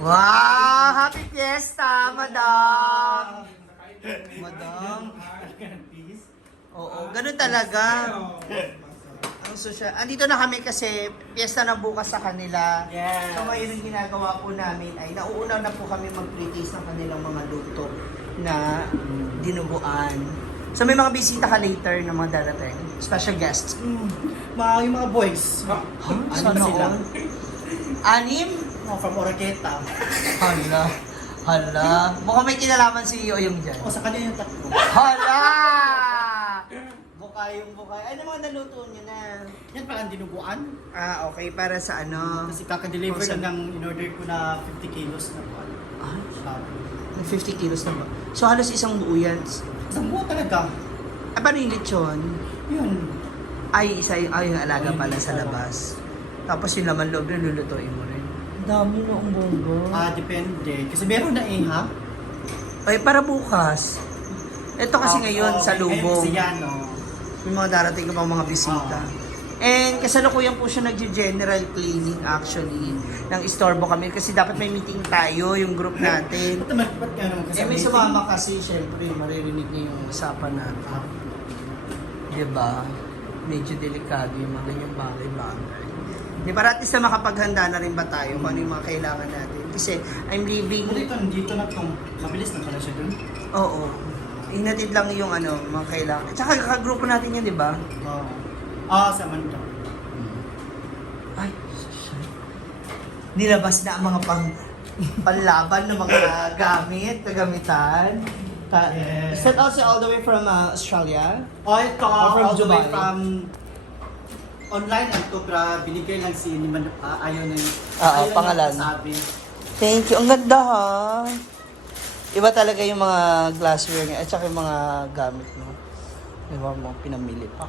Wow! Happy Fiesta, Madam! Madam? Oo, ganun talaga. Ang social. Andito na kami kasi piyesta na bukas sa kanila. Yes. So ngayon ang ginagawa po namin ay nauuna na po kami mag-pre-taste ng kanilang mga luto na dinuguan. So may mga bisita ka later na mga darating. Special guests. Yung mga boys. Ano Sana sila? all? Anim? From Oroqueta. Hala. Hala. Mukhang may kinalaman si Yoyong dyan. O sa kanya yung tatlo. Hala! Bukayong bukay. Ano mga naluto niyo na? Yan pala ang dinuguan. Ah, okay. Para sa ano? Kasi kaka-deliver Kung lang ng in-order ko na 50 kilos na buwan. Ah, 50 kilos na ba? So halos isang buo yan. Isang buwan talaga. Ah, paano yung lechon? Yun. Ay, isa yung, yung alaga pala sa labas. Tapos yung laman loob na lulutuin mo rin. Ang dami na ang bongga. Depende. Kasi meron na ha? Ay, para bukas. Ito kasi ngayon sa lubong. Kasi yan, no? May mga darating ka pang mga bisita. And kasalukuyan po siya nag-general cleaning actually ng istorbo kami kasi dapat may meeting tayo, yung group natin. Ba't nga naman kasi May sumama kasi syempre maririnig niya yung usapan natin. Diba? Medyo delikado yung mga ganyang bagay-bagay. Di ba, at least na makapaghanda na rin ba tayo kung ano yung mga kailangan natin? Kasi I'm leaving... Dito na itong, mabilis na pala siya dun. Oo. Inatid lang yung ano, mga kailangan. Tsaka kakagrupo natin yan, di ba? Oo. Sa Manta. Ay, shit. Nilabas na ang mga panlaban ng mga gamit, kagamitan. Yes. Is that also all the way from Australia? Ito, from all the way Dubai? from online ang Tobra, binigay lang si Niman, ayaw na pangalan. sabi. Thank you. Ang ganda ha. Iba talaga yung mga glassware niya at saka yung mga gamit mo. Diba mo, pinamili pa.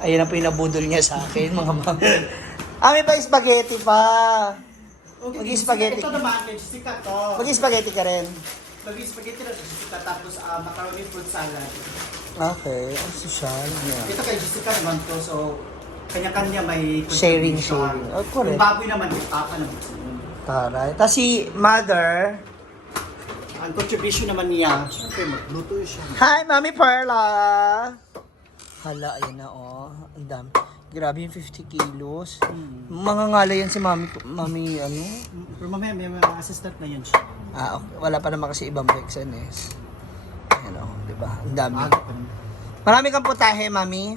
Ayun ang pinabudol niya sa akin, mga may pa spaghetti pa. Mag-spaghetti. Ito naman, Jessica to. Mag-spaghetti ka rin. Mag-spaghetti na Jessica, tapos macaroni fruit salad. Okay, ang social. Yeah. Ito kay Jessica naman to, so kanya-kanya may Sharing, contribution. sharing. Oh, correct. Yung baboy naman, yung papa naman. Taray. Tapos si mother. Ang contribution naman niya, syempre magluto siya. Hi, Mami Perla! Hala, ayun na oh. Ang dami. Grabe yung 50 kilos. Mga ngala yan si Mami ano? Pero mamaya may mga assistant na yan siya. Ah, okay. Wala pa naman kasi ibang Vexanes. Ayan oh, di ba? Ang dami. Marami kang putahe, Mami.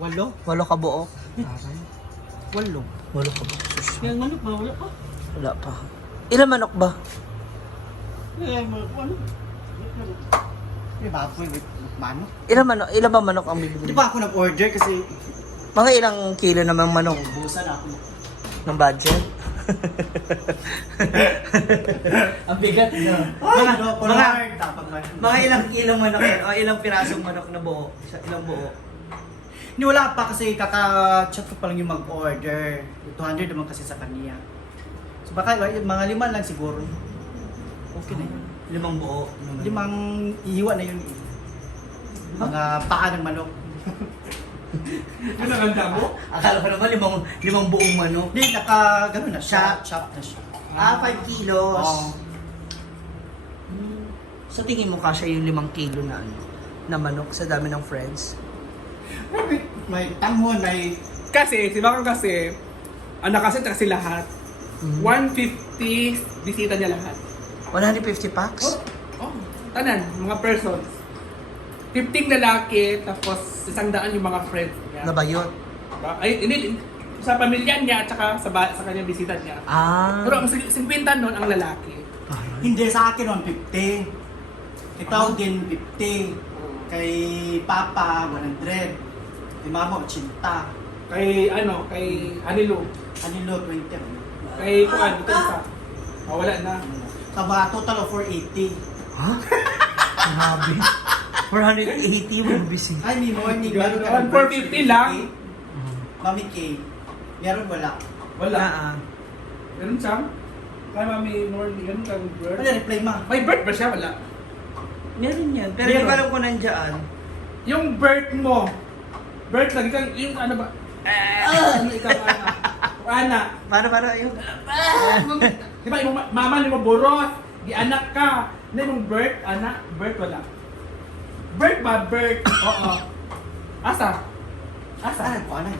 8? 8 ka buo. 8. 8 ka buo. Sus. Yung manok ba? Wala pa. Wala pa. Ilan manok ba? May baboy, may manok. Ilan ba manok ang Hindi bibili? pa ako nag-order kasi Mga ilang kilo naman manok busan ako. ng budget? Ang bigat na. Mga ilang kilo manok yan, o ilang pirasong manok na buo? Ilang buo? Hindi wala pa kasi kaka-chat ko pa lang yung mag-order. 200 naman kasi sa kanya. So baka mga 5 lang siguro. Okay na yun. 5 buo. 5 ihiwa na yun. Mga paa ng manok. Ano ang handa mo? Akala ko naman 5 buong manok. Hindi, gano'n na siya. Chop na siya. 5 kilos. Oo. Sa tingin mo kasya yung 5 kilo na ano, na manok sa dami ng friends? May tanghon, may... Kasi, si Bakang kasi, anak kasi kasi lahat. 150 bisita niya lahat. 150 packs? Oh, tanan, mga persons. 15 lalaki, tapos 100 yung mga friends niya. Nabayot. Ay, hindi, sa pamilya niya at saka sa kanyang bisita niya. Ah. Pero ang 50 nun ang lalaki. Hindi, sa akin 150. Ikaw din 50. Kay Papa, 100. Kay Mama, 80. Kay Anilo. Anilo, 20. Kay Kuan, ito isa. Wala na. Sa mga total of 480. Ha? Grabe. 480 mo bisita. Ay, may morning. Grabe meron ka naman, ng 450 lang. Mami K. Meron wala. Wala. Ah. Ganun siya. Kay Mami Nordy, ganun kang bird. Wala, reply ma. May bird ba siya? Wala. Meron yan. Pero Meron. hindi ko alam kung nandyan. Yung bird mo, bird lagi kang, yung ano ba? Ano ikaw ano? Ana. Para yun. Di ba, yung mama ni mo boros, di anak ka. Na yung birth, anak, birth wala. Birth ba? Birth. Oo. Asa? Asa? Ah, ano?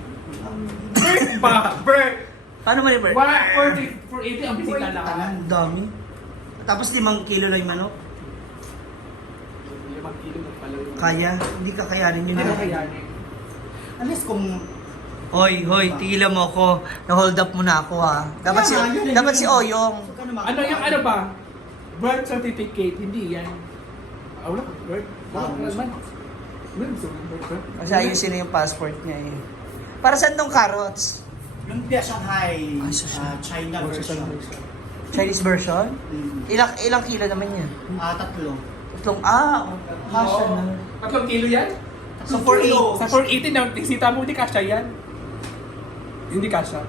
Birth ba? Birth. Paano mo rin, 480 ang bisita lang. Ang dami. Tapos 5 kilo lang yung manok. 5 kilo na pala yun. Kaya, hindi kakayanin yun. Hindi na kayanin. Unless kung Hoy, tigilan mo ako. Na-hold up mo na ako ha. Dapat si Oyong. Ano yung ano ba? Birth certificate, hindi yan. Ah, wala. Birth? Wala naman. Wala birth. Kasi ayusin na yung passport niya eh. Para saan tong carrots? Lumpia Shanghai, Ah, sa China version. Chinese version? Mm. Ilang kilo naman yan? 3. Tatlong, kasha na. 3 kilo yan? So 480. Sa 480 na, tisita mo, hindi kasha yan. Hindi kasha.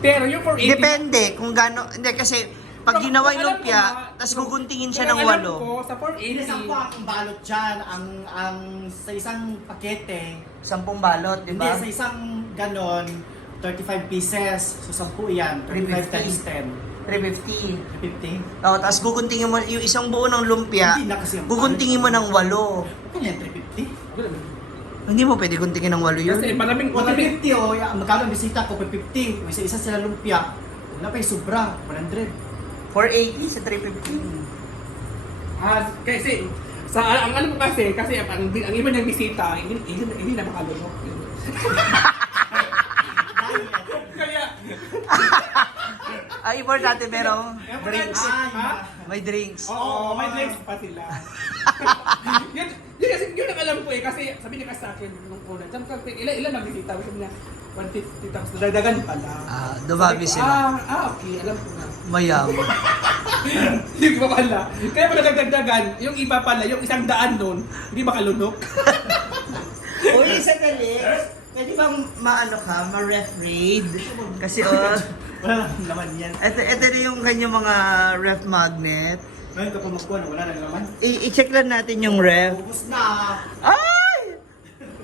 Pero yung 480... Depende kung gaano, hindi kasi pag ginawa yung Alam ko lumpia, na, tapos guguntingin siya pero ng alam 8. ko, sa Hindi, 480... 10 akong balot dyan. Ang sa isang pakete, 10 balot, di hindi, ba? sa isang ganon, 35 pieces. So 10 yan. 35 times 10. 350. 50. Oh, tapos guguntingin mo yung isang buo ng lumpia, Hindi na kasi yung guguntingin mo ng 8. Ano yan, 350? Hindi mo pwede guntingin ng 8 yun. Kasi maraming... 150 o, magkano ang bisita ko, 50. Isa-isa sila lumpia. Wala pa yung sobra, 100. 480 sa 350. Kasi... ang ano mo kasi ang iba niyang bisita, hindi na makalunok. Kaya... Ay, importante merong drinks. Ha? May drinks. Oo, may drinks pa sila. yun kasi, yun ang alam ko eh, kasi sabi niya kasi sa akin nung una, ilan ang bisita? Sabi niya, 150 tapos nadagdagan pala. Dumami Sabi ko, sila. okay, alam ko na. Mayaman. Hindi ko pala. Kaya pala nagdagdagan, yung iba pala, yung 100 nun, hindi makalunok. Uy, sandali. Pwede bang maano ka, ma-ref raid? Kasi Wala lang naman yan. ito na yung kanyang mga ref magnet. Ngayon kapag magkuha na, wala na naman. I-check lang natin yung ref. Ubus na. Ay!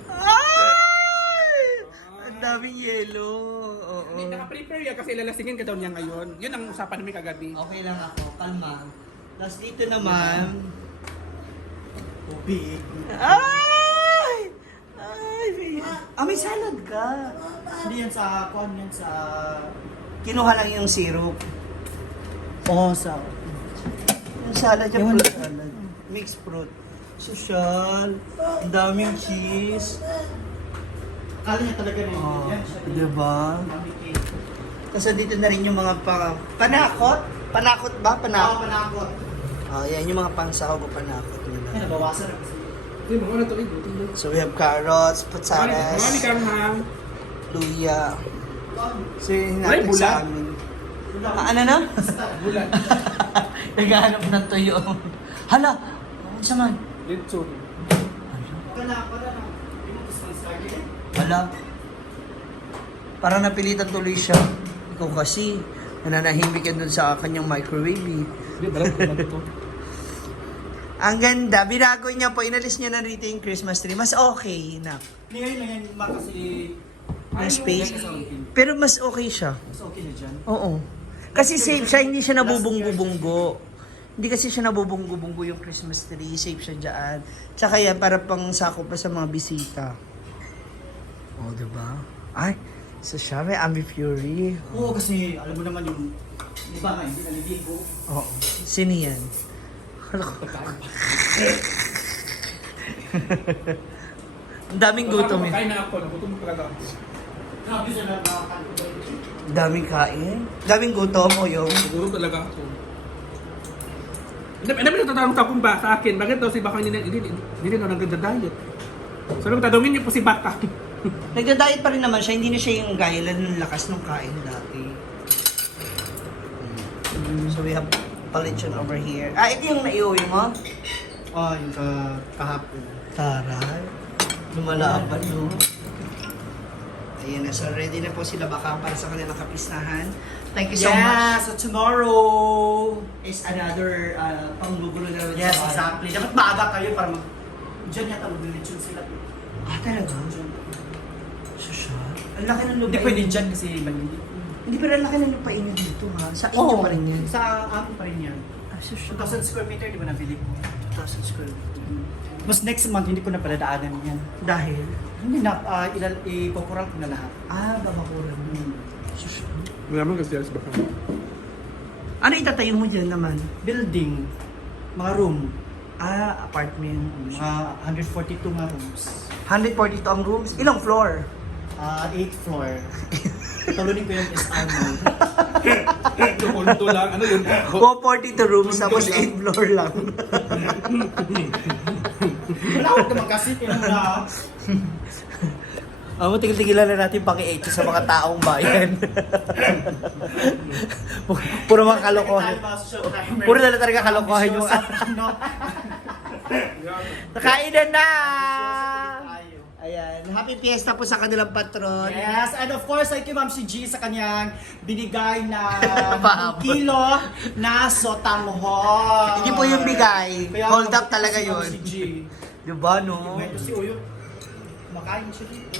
Ay! Ang daming yelo. Oo. Hindi, naka-prepare yan kasi lalasingin ka daw niya ngayon. Yun ang usapan namin kagabi. Okay lang ako, kalma. Tapos dito naman, Tubig. ay! May salad ka. Hindi yan sa, kuhan yan sa... Kinuha lang yung syrup. Oo, sa... Yung salad yung Ewan. fruit salad. Mixed fruit. Social. Ang daming cheese. Akala niya talaga rin. Oh, Yan siya. diba? Mami cake. Kasi dito na rin yung mga panakot. Panakot ba? Oo, Panakot. panakot. Oh, yan yung mga pangsahog o panakot Ay, nila. nabawasan na kasi. Hindi, mga ano to eh. So we have carrots, Mga ni patatas, Karmang. luya. So yun Ay, natin bulan. sa amin. Ano na? Bulan. Naghahanap ng tuyo. Hala! Ano sa man? Lechon. Wala na. Hindi mo gusto ng starter eh. Hala. Parang napilitan tuloy siya. Ikaw kasi, nananahimik yan dun sa kanyang microwave eh. Hindi, balat to. Ang ganda, binago niya po, inalis niya na rito yung Christmas tree. Mas okay na. Hindi ngayon lang yan, Ma, kasi... Yung space. Kasi okay. Pero mas okay siya. Mas okay na dyan. Oo. Kasi safe siya, hindi siya nabubunggo-bunggo. Hindi kasi siya nabubunggo-bunggo yung Christmas tree. Safe siya dyan. Tsaka yan, para pang sako pa sa mga bisita. Oh, diba? Ay, so siya, may Ami Fury. Oo, kasi alam mo naman yung... Iba nga, hindi naliligo. Oo. Sino yan? Ang daming gutom eh. Kain na ako, nagutom talaga ako. Grabe siya na nakakalimutan. Ang daming kain. Daming gutom o yung. Siguro talaga ako. Ang dami nagtatanong sa kung ba sa akin, bakit daw si Baka hindi na nagda-diet? So nung tanongin niyo po si Baka. Nagda-diet pa rin naman siya. Hindi na siya yung gaya ng lakas ng kain dati. So we have palitsyon over here. Ito yung naiuwi mo? Oo, yung kahapon. Taray. Lumalaban, no? Ayan na. So ready na po sila Baka para sa kanilang kapisnahan. Thank you so much. Yeah, so tomorrow... Is another panggugulo na naman Yes, sa bahay. exactly. Dapat maaga kayo para mag... Diyan yata mag-lechon sila. Ah, talaga? Diyan. Social? Ang laki ng lugar. Hindi pwede dyan kasi maliit. Hindi pa rin laki na lupain niyo dito ha? Sa inyo pa rin yan? Sa amin pa rin yan. Ah, so sure. 2,000 square meter, di ba nabili ko? 2,000 square meter. Mas next month, hindi ko na pala daanan yan. Dahil? Hindi na, ipokural ko na lahat. Ah, babakuran mo. Sus. Mayaman kasi yes baka. Ano itatayo mo dyan naman? Building, mga room, Ah, apartment. mga 142 nga rooms. 142 ang rooms. Ilang floor? 8th floor. Talunin ko yung SR mo. Ito kondo lang. Ano yun? 42 rooms, tapos 8 floor lang. Malawag naman kasi, tinan mo na. Tigil-tigilan na natin paki-8 sa mga taong bayan. Puro mga kalokohan. Puro na talaga kalokohan yung ano. Nakainan na! Ayan. Happy Fiesta po sa kanilang patron. Yes, and of course, thank you Ma'am si G sa kanyang binigay na Pahabol. kilo na sotanghon. Hindi po yung bigay. Kaya Hold up mabait talaga si Ma'am yun. Si G. Diba, no? Kwento si Uyo. Makain siya dito.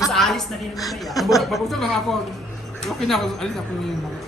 Tapos alis na rin mamaya. Mapusok lang ako. Okay na ako. Alis ako yung mga